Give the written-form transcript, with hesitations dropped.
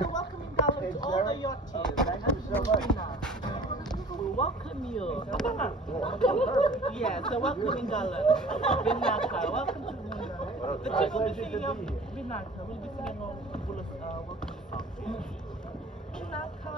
a welcoming gala to all the yachties. Thank you so much. We welcome you. Yeah, it's a welcoming gala. Binaka, welcome to Binaka. The team will be singing of Binaka. We'll be singing all welcoming songs. Binaka.